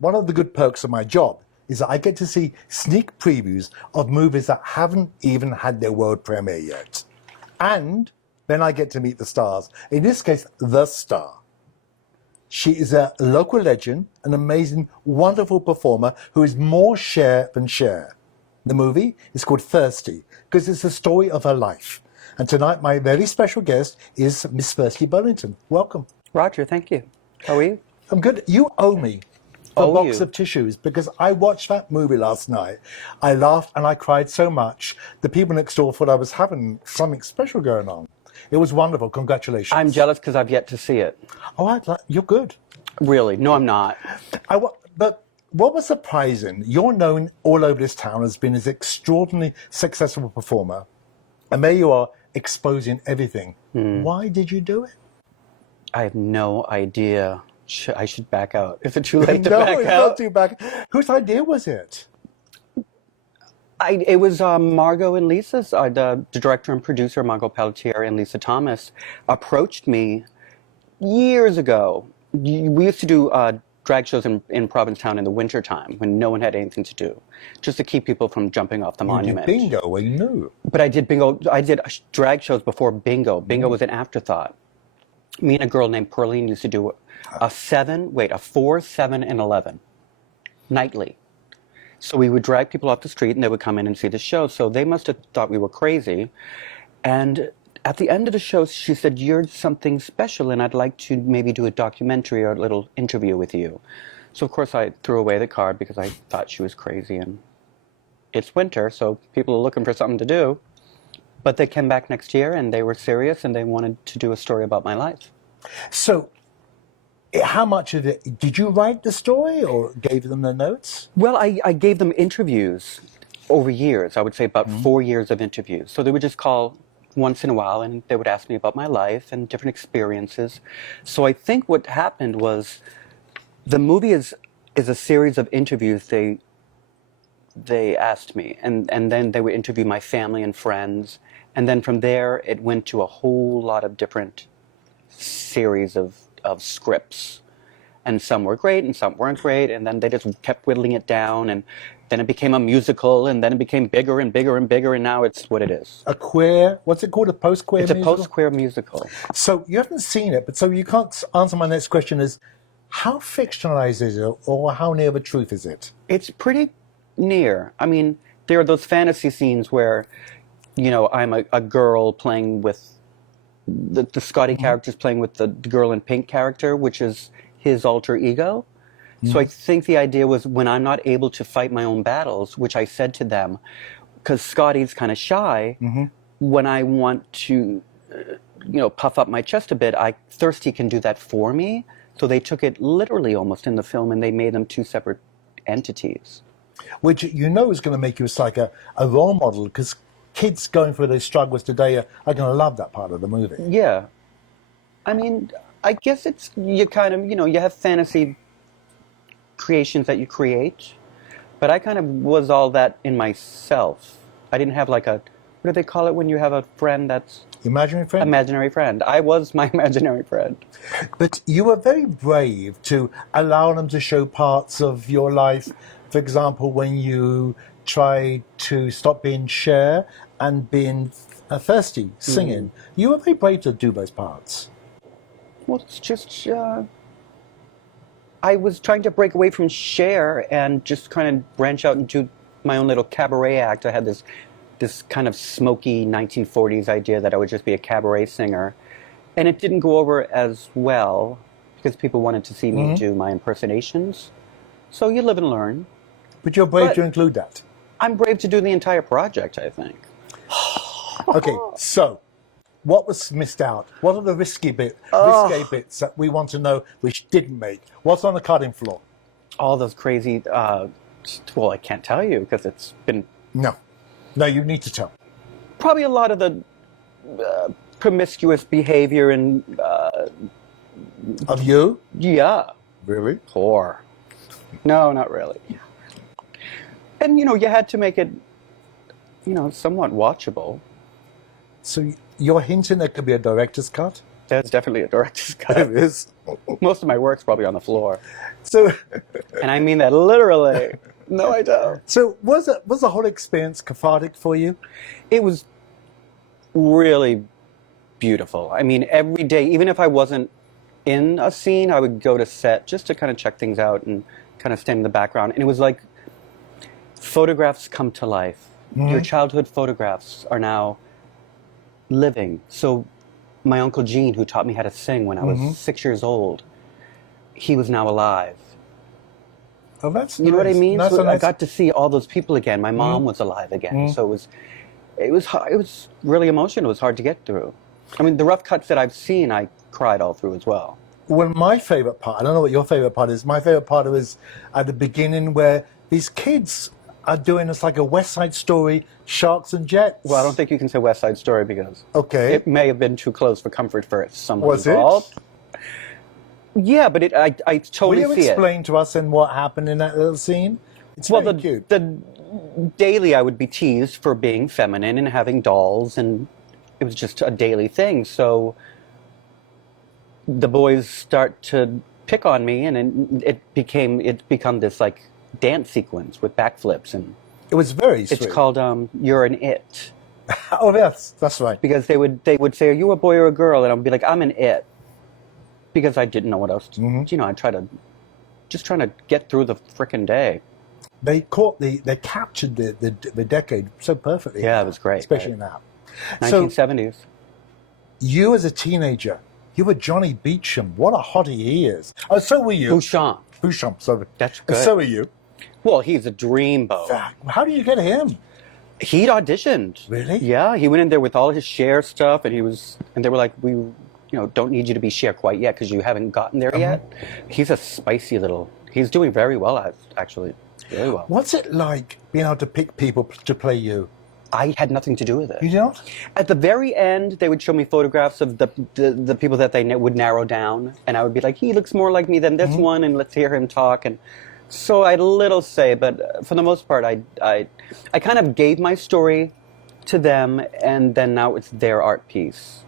one of the good perks of my job is that I get to see sneak previews of movies that haven't even had their world premiere yet. And then I get to meet the stars. In this case, the star. She is a local legend, an amazing, wonderful performer who is more Cher than Cher. The movie is called Thirsty because it's the story of her life. And tonight, my very special guest is Miss Thirsty Burlington. Welcome. Roger, thank you. How are you? I'm good. You owe me a box of tissues because I watched that movie last night. I laughed and I cried so much. The people next door thought I was having something special going on. It was wonderful. Congratulations. I'm jealous because I've yet to see it. Oh, you're good. Really? No, I'm not. But what was surprising, you're known all over this town as being an extraordinarily successful performer. And there you are, exposing everything. Why did you do it? I have no idea. I should back out. Is it too late to No, back it's out? not too back. Whose idea was it? It was Margot and Lisa's, the director and producer, Margot Pelletier and Lisa Thomas, approached me years ago. We used to do drag shows in Provincetown in the wintertime when no one had anything to do, just to keep people from jumping off the monument. You did bingo, well, you knew. But I did bingo. I did drag shows before bingo. Bingo was an afterthought. Me and a girl named Pearline used to do a 4, 7, and 11 nightly. So we would drag people off the street and they would come in and see the show. So they must have thought we were crazy. And at the end of the show, she said, "You're something special and I'd like to maybe do a documentary or a little interview with you." So of course I threw away the card because I thought she was crazy, and it's winter, so people are looking for something to do. But they came back next year and they were serious and they wanted to do a story about my life. So how much of it, did you write the story or gave them the notes? Well, I gave them interviews over years. I would say about 4 years of interviews. So they would just call once in a while and they would ask me about my life and different experiences. So I think what happened was the movie is a series of interviews they asked me, and then they would interview my family and friends. And then from there, it went to a whole lot of different series of scripts. And some were great and some weren't great. And then they just kept whittling it down. And then it became a musical. And then it became bigger and bigger and bigger. And now it's what it is. A queer, what's it called? A post-queer musical? It's a post-queer musical. So you haven't seen it, but so you can't answer my next question is, how fictionalized is it or how near the truth is it? It's pretty near. I mean, there are those fantasy scenes where, you know, I'm a girl playing with the Scotty character's playing with the girl in pink character, which is his alter ego. So I think the idea was when I'm not able to fight my own battles, which I said to them, because Scotty's kind of shy, when I want to, puff up my chest a bit, Thirsty can do that for me. So they took it literally almost in the film and they made them two separate entities. Which you know is going to make you like a role model, because kids going through those struggles today are going to love that part of the movie. Yeah. I mean, I guess you kind of, you have fantasy creations that you create, but I kind of was all that in myself. I didn't have like what do they call it when you have a friend that's... Imaginary friend? Imaginary friend. I was my imaginary friend. But you were very brave to allow them to show parts of your life. For example, when you tried to stop being Cher and being Thirsty, singing. You were very brave to do those parts. Well, it's just... I was trying to break away from Cher and just kind of branch out into my own little cabaret act. I had this kind of smoky 1940s idea that I would just be a cabaret singer. And it didn't go over as well because people wanted to see me do my impersonations. So you live and learn. But you're brave to include that. I'm brave to do the entire project, I think. Okay, so what was missed out? What are the risque bits that we want to know which didn't make? What's on the cutting floor? All those crazy, well, I can't tell you because it's been... No, you need to tell. Probably a lot of the promiscuous behavior and... Of you? Yeah. Really? Poor. No, not really. And, you had to make it, somewhat watchable. So you're hinting there could be a director's cut? There's definitely a director's cut. There is. Most of my work's probably on the floor. So, And I mean that literally. No, I don't. so was the whole experience cathartic for you? It was really beautiful. I mean, every day, even if I wasn't in a scene, I would go to set just to kind of check things out and kind of stand in the background. And it was like photographs come to life. Your childhood photographs are now living. So my Uncle Gene, who taught me how to sing when I was 6 years old, he was now alive. Oh, that's You know what I mean? That's So a nice... I got to see all those people again. My mom was alive again. So it was really emotional. It was hard to get through. I mean, the rough cuts that I've seen, I cried all through as well. Well, my favorite part, I don't know what your favorite part is. My favorite part was at the beginning where these kids are doing this like a West Side Story, Sharks and Jets. Well, I don't think you can say West Side Story because it may have been too close for comfort for someone involved. Yeah, but I totally see it. Will you explain to us then what happened in that little scene? It's very cute. Daily I would be teased for being feminine and having dolls, and it was just a daily thing. So the boys start to pick on me, and it become this like dance sequence with backflips, and it was very sweet. It's called You're an It. Oh, yes, that's right. Because they would say, are you a boy or a girl? And I'd be like, I'm an It. Because I didn't know what else to, you know, I trying to get through the frickin' day. They captured the decade so perfectly. Yeah, it was great. Especially now. 1970s. So, you as a teenager, you were Johnny Beecham. What a hottie he is. Oh, so were you. Bouchon, sorry. That's good. So were you. Well, he's a dreamboat. How do you get him? He'd auditioned. Really? Yeah, he went in there with all his Cher stuff, and they were like, don't need you to be Cher quite yet because you haven't gotten there yet. He's a spicy he's doing very well, actually. Very well. What's it like being able to pick people to play you? I had nothing to do with it. You don't? At the very end, they would show me photographs of the people that they would narrow down, and I would be like, he looks more like me than this one, and let's hear him talk. And so I had a little say, but for the most part, I kind of gave my story to them, and then now it's their art piece.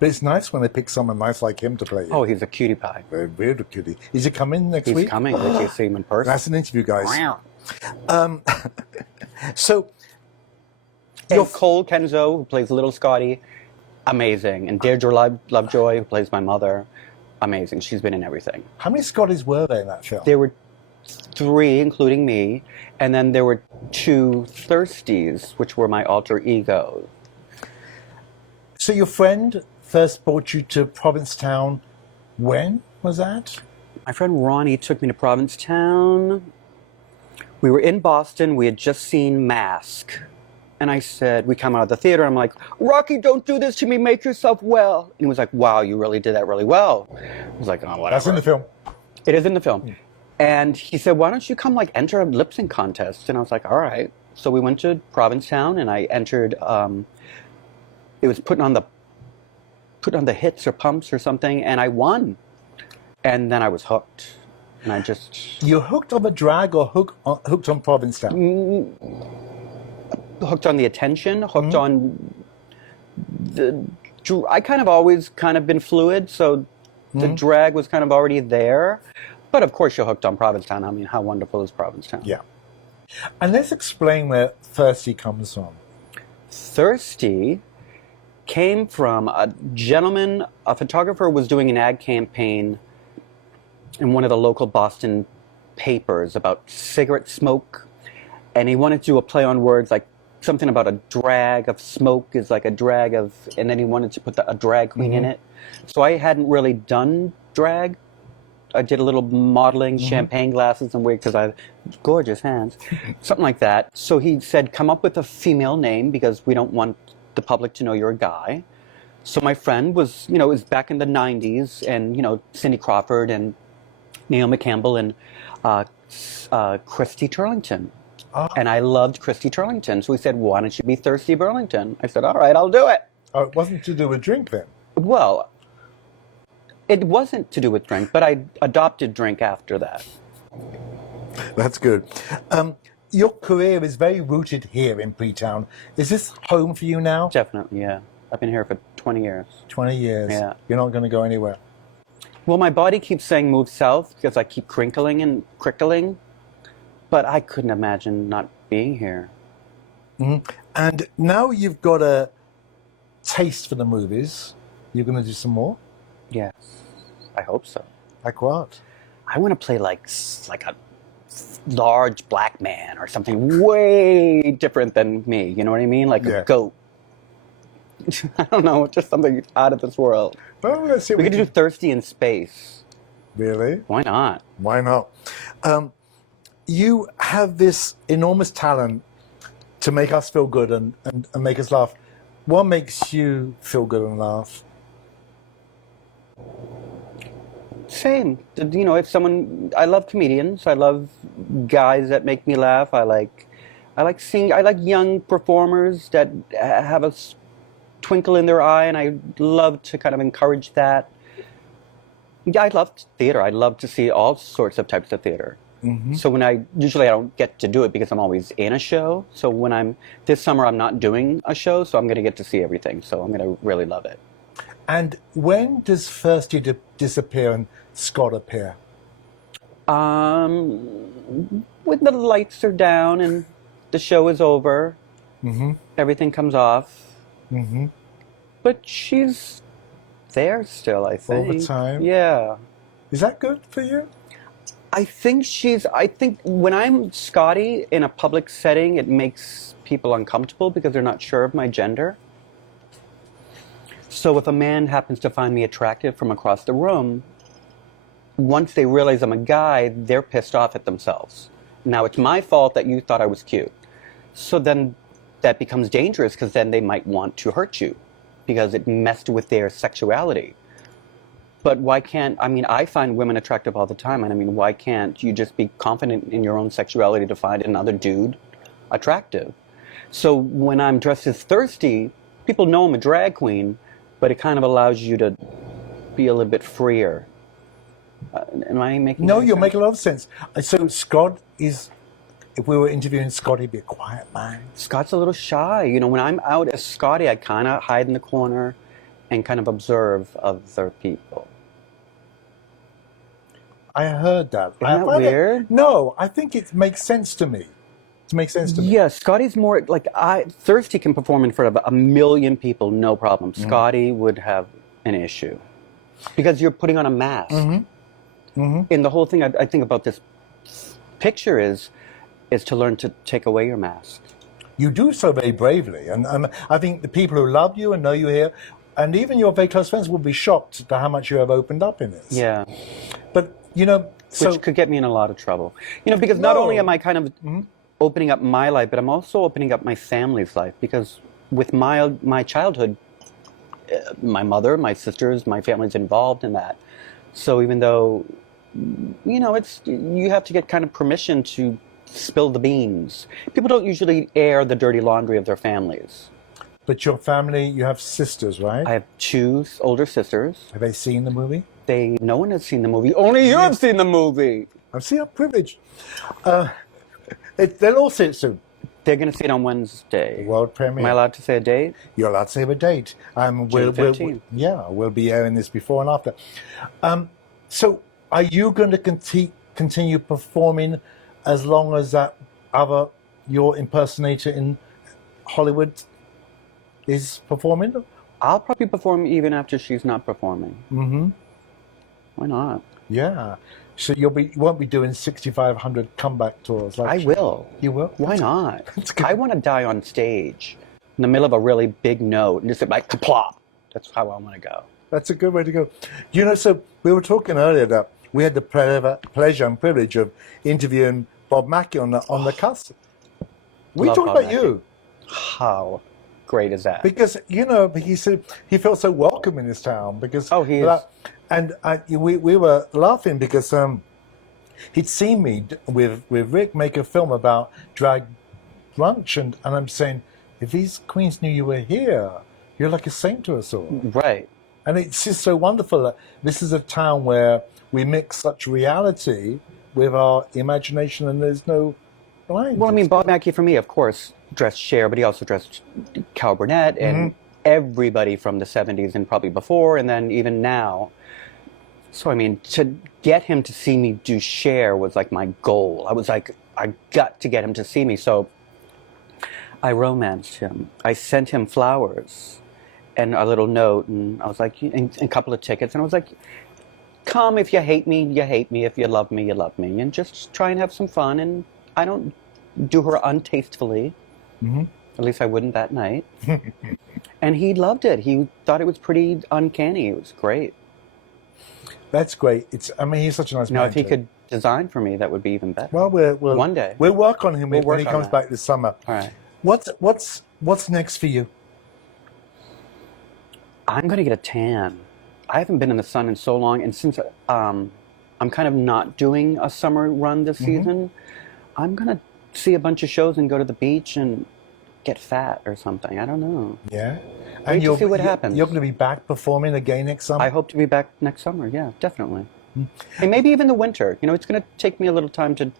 But it's nice when they pick someone nice like him to play you. Oh, he's a cutie pie. Very cutie. Is he coming next week? He's coming. Did you see him in person? That's an interview, guys. Wow. So, Cole Kenzo, who plays Little Scotty, amazing. And Deirdre Lovejoy, who plays my mother, amazing. She's been in everything. How many Scotties were there in that film? There were 3, including me, and then there were 2 Thirsties, which were my alter egos. So your friend first brought you to Provincetown. When was that? My friend Ronnie took me to Provincetown. We were in Boston. We had just seen Mask. And I said, we come out of the theater. I'm like, Rocky, don't do this to me. Make yourself well. And he was like, wow, you really did that really well. I was like, oh, whatever. That's in the film. It is in the film. And he said, why don't you come enter a lip sync contest? And I was like, all right. So we went to Provincetown, and I entered. It was put on the hits or pumps or something, and I won. And then I was hooked. And I just... You're hooked on the drag or hooked on Provincetown? Hooked on the attention, hooked on the... I kind of always been fluid, so the drag was kind of already there. But of course you're hooked on Provincetown. I mean, how wonderful is Provincetown? Yeah. And let's explain where Thirsty comes from. Thirsty came from a photographer was doing an ad campaign in one of the local Boston papers about cigarette smoke, and he wanted to do a play on words, like something about a drag of smoke is like a drag of, and then he wanted to put a drag queen in it. So I hadn't really done drag. I did a little modeling, champagne glasses and wig because I have gorgeous hands, something like that. So he said, come up with a female name because we don't want the public to know you're a guy. So my friend was, it was back in the 90s, and, Cindy Crawford and Naomi Campbell and Christy Turlington. Oh. And I loved Christy Turlington. So he said, why don't you be Thirsty Burlington? I said, all right, I'll do it. Oh, it wasn't to do with drink then? Well, it wasn't to do with drink, but I adopted drink after that. That's good. Your career is very rooted here in P-Town. Is this home for you now? Definitely, yeah. I've been here for 20 years. 20 years. Yeah. You're not going to go anywhere. Well, my body keeps saying move south because I keep crinkling and crickling, but I couldn't imagine not being here. And now you've got a taste for the movies. You're going to do some more? Yes, I hope so. Like what? I want to play like a large black man or something way different than me. You know what I mean? Like a goat. I don't know, just something out of this world. Well, let's see. We could do Thirsty in Space. Really? Why not? Why not? You have this enormous talent to make us feel good and make us laugh. What makes you feel good and laugh? Same. You know, I love comedians. I love guys that make me laugh. I like seeing. I like young performers that have a twinkle in their eye, and I love to kind of encourage that. Yeah, I love theater. I love to see all sorts of types of theater. So usually I don't get to do it because I'm always in a show. So this summer I'm not doing a show, so I'm going to get to see everything. So I'm going to really love it. And when does Thirsty disappear and Scott appear? When the lights are down and the show is over, everything comes off. But she's there still, I think. All the time? Yeah. Is that good for you? I think when I'm Scotty in a public setting, it makes people uncomfortable because they're not sure of my gender. So if a man happens to find me attractive from across the room, once they realize I'm a guy, they're pissed off at themselves. Now, it's my fault that you thought I was cute. So then that becomes dangerous because then they might want to hurt you because it messed with their sexuality. But why can't, I find women attractive all the time, and why can't you just be confident in your own sexuality to find another dude attractive? So when I'm dressed as Thirsty, people know I'm a drag queen, but it kind of allows you to be a little bit freer. Am I making No, any you're sense? making a lot of sense. So Scott is, if we were interviewing Scott, he'd be a quiet man. Scott's a little shy. You know, when I'm out as Scotty, I kind of hide in the corner and kind of observe other people. I heard that. Isn't that weird? No, I think it makes sense to me. It makes sense to me. Yeah, Scotty's more like Thirsty can perform in front of 1 million people, no problem. Scotty would have an issue because you're putting on a mask. And the whole thing I think about this picture is to learn to take away your mask. You do so very bravely, and I think the people who love you and know you here, and even your very close friends, will be shocked to how much you have opened up in this. Yeah. But, Which could get me in a lot of trouble. Because not only am I kind of opening up my life, but I'm also opening up my family's life. Because with my childhood, my mother, my sisters, my family's involved in that. So even though, you have to get kind of permission to spill the beans. People don't usually air the dirty laundry of their families. But your family, you have sisters, right? I have 2 older sisters. Have they seen the movie? No one has seen the movie. Only you have seen the movie. I'm seeing I'm privileged. They'll all see it soon. They're going to see it on Wednesday. World premiere. Am I allowed to say a date? You're allowed to say a date. June 15th. We'll be airing this before and after. So are you going to continue performing as long as your impersonator in Hollywood is performing? I'll probably perform even after she's not performing. Why not? Yeah. So you won't be doing 6,500 comeback tours. I will. You will? Why not? I want to die on stage in the middle of a really big note and just like kaplop. That's how I want to go. That's a good way to go. So we were talking earlier that we had the pleasure and privilege of interviewing Bob Mackie on the cast. We Love talked Bob about Mackie. you. How great is that? Because, he said he felt so welcome in his town. Because he is. And we were laughing because he'd seen me with Rick make a film about drag brunch. And I'm saying, if these queens knew you were here, you're like a saint to us all. Right. And it's just so wonderful that this is a town where we mix such reality with our imagination and there's no lines. Well, Bob Mackie, for me, of course, dressed Cher, but he also dressed Carol Burnett and everybody from the 70s and probably before, and then even now. So, I mean, to get him to see me do Cher was like my goal. I was like, I got to get him to see me. So I romanced him. I sent him flowers and a little note, and I was like, and a couple of tickets, and I was like, come, if you hate me, you hate me. If you love me, you love me. And just try and have some fun. And I don't do her untastefully. Mm-hmm. At least I wouldn't that night. And he loved it. He thought it was pretty uncanny. It was great. That's great. I mean, he's such a nice man. Now, if he could design for me, that would be even better. Well, one day. We'll work on him when he on comes that. back this summer. All right. What's next for you? I'm going to get a tan. I haven't been in the sun in so long, and since I'm kind of not doing a summer run this season, I'm going to see a bunch of shows and go to the beach and get fat or something. I don't know. Yeah. Wait to see what happens. You're going to be back performing again next summer? I hope to be back next summer, yeah, definitely. And maybe even the winter. You know, it's going to take me a little time to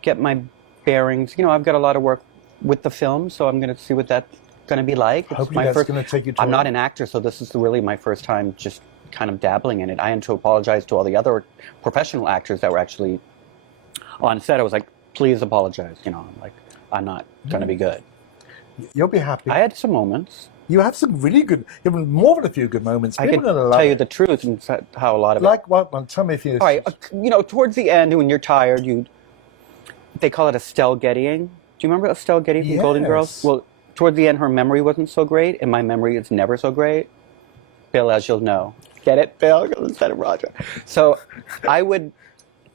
get my bearings. You know, I've got a lot of work with the film, so I'm going to see what that's going to be like. It's Hopefully that's going to take you to I'm not an actor, so this is really my first time just kind of dabbling in it. I had to apologize to all the other professional actors that were actually on set. I was like, please apologize. You know, I'm like, I'm not going to be good. You'll be happy. I had some moments. You have some really good, even more than a few good moments. I can tell you the truth and how a lot of like what? Well, tell me if you. All right, you know, towards the end when you're tired, they call it Estelle Gettying. Do you remember Estelle Getty from Golden Girls? Well, toward the end, her memory wasn't so great, and my memory is never so great. Bill, as you'll know. Get it, Bill? Instead of Roger. So I would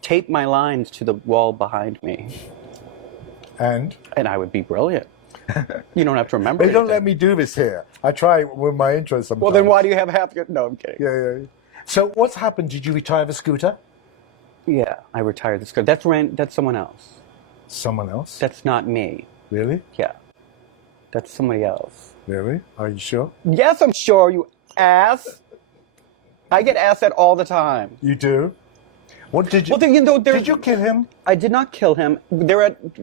tape my lines to the wall behind me. And I would be brilliant. You don't have to remember They don't anything. let me do this here. I try with my intro sometimes. Well, then why do you have half your... No, I'm kidding. Yeah. So what's happened? Did you retire the scooter? Yeah, I retired the scooter. That's someone else. Someone else? That's not me. Really? Yeah. That's somebody else. Really? Are you sure? Yes, I'm sure, you ass. I get asked that all the time. You do? What did you? Well, then, you know, did you kill him? I did not kill him.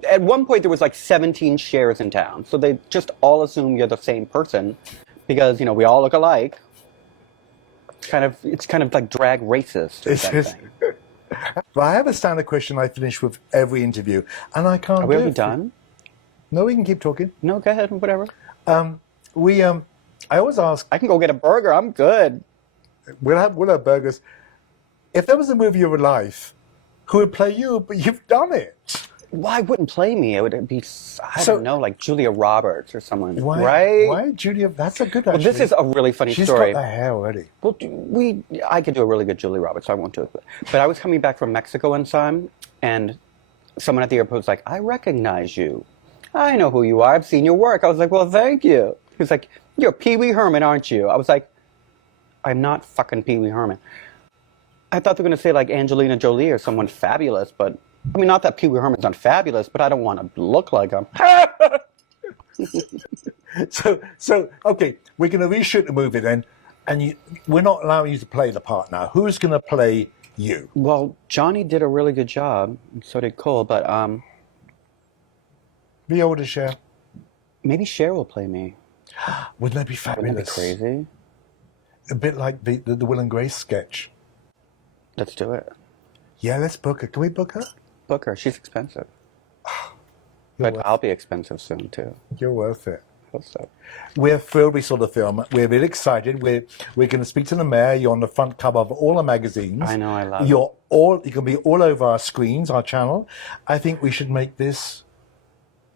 At one point there was like 17 Chers in town, so they just all assume you're the same person because you know we all look alike. It's kind of like drag racist or something. But I have a standard question I finish with every interview, and I can't. Are we done? No, we can keep talking. No, go ahead. Whatever. I always ask. I can go get a burger. I'm good. We'll have burgers. If there was a movie of your life, who would play you? But you've done it. Why wouldn't play me? It would be, I don't know, like Julia Roberts or someone, right? Why Julia? That's a good. Well, this is a really funny story. She's got the hair already. Well, I could do a really good Julia Roberts, so I won't do it. But I was coming back from Mexico one time, and someone at the airport was like, "I recognize you. I know who you are. I've seen your work." I was like, "Well, thank you." He was like, "You're Pee Wee Herman, aren't you?" I was like, "I'm not fucking Pee Wee Herman." I thought they were going to say like Angelina Jolie or someone fabulous, but I mean, not that Pee Wee Herman's not fabulous, but I don't want to look like him. So okay, we're going to reshoot the movie then, and we're not allowing you to play the part now. Who's going to play you? Well, Johnny did a really good job, and so did Cole, but Be able to share. Maybe Cher will play me. Wouldn't that be fabulous? Wouldn't that be crazy? A bit like the Will and Grace sketch. Let's do it. Yeah, let's book her. Can we book her? Book her. She's expensive. But I'll be expensive soon, too. You're worth it. I hope so. We're thrilled we saw the film. We're really excited. We're going to speak to the mayor. You're on the front cover of all the magazines. I know, I love it. You can be all over our screens, our channel. I think we should make this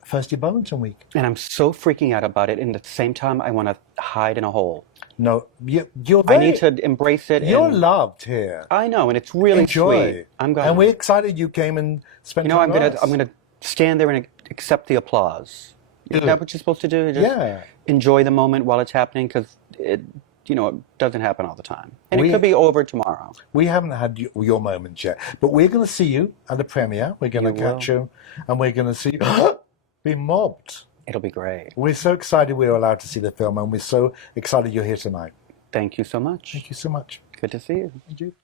first year Burlington week. And I'm so freaking out about it. And at the same time, I want to hide in a hole. No, you're I need to embrace it. You're loved here. I know, and it's really sweet. I'm going. And we're excited you came and spent time with us. I'm gonna stand there and accept the applause. Isn't that what you're supposed to do? Just enjoy the moment while it's happening, because it doesn't happen all the time, and it could be over tomorrow. We haven't had your moment yet, but we're going to see you at the premiere. We're going to catch you, and we're going to see you be mobbed. It'll be great. We're so excited we're allowed to see the film, and we're so excited you're here tonight. Thank you so much. Thank you so much. Good to see you. Thank you.